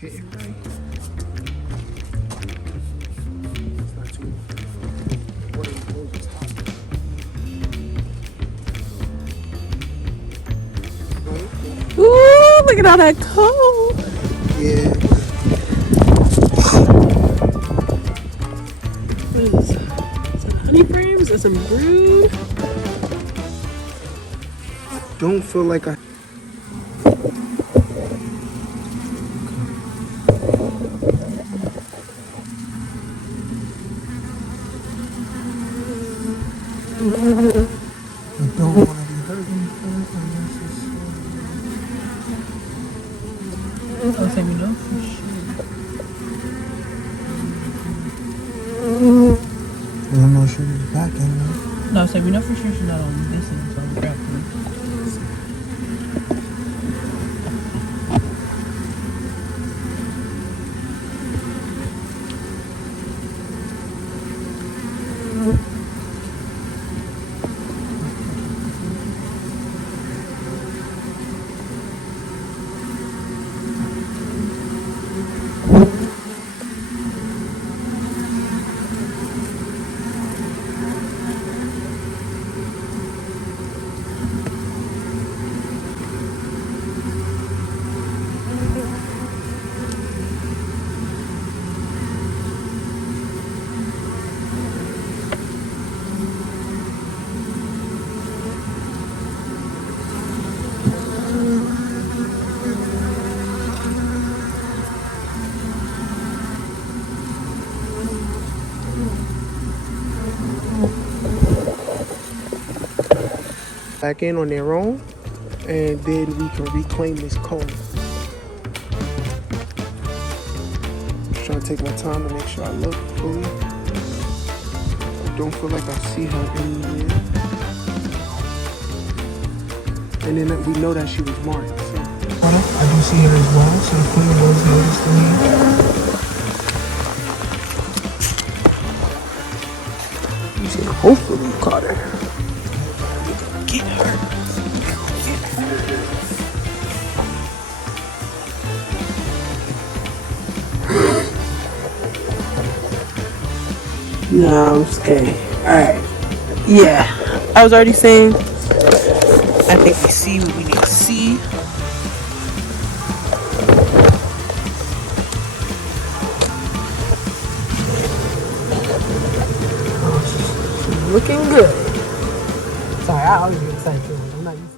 hit it right. It's not too one of the holes is hot. Ooh, look at all that cold. Yeah. What is this? Some honey frames and some brood. Don't feel like I. I don't want to be hurting. I'll say we know for I don't know if she'll be back in there. sure. No, I'll say we know for sure she's not on this end, so grab her. Back in on their own, and then we can reclaim this comb. Just trying to take my time to make sure I look fully. I don't feel like I see her anywhere. And then we know that she was marked. So. I do see her as well, so the queen was noticed to me. You see, hopefully you caught her. Get her. Get her. No, I'm scared. Alright. Yeah. I was already saying, I think we see what we need to see. She's looking good. Sorry, I always get excited. I'm not used to